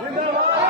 জিন্দাবাদ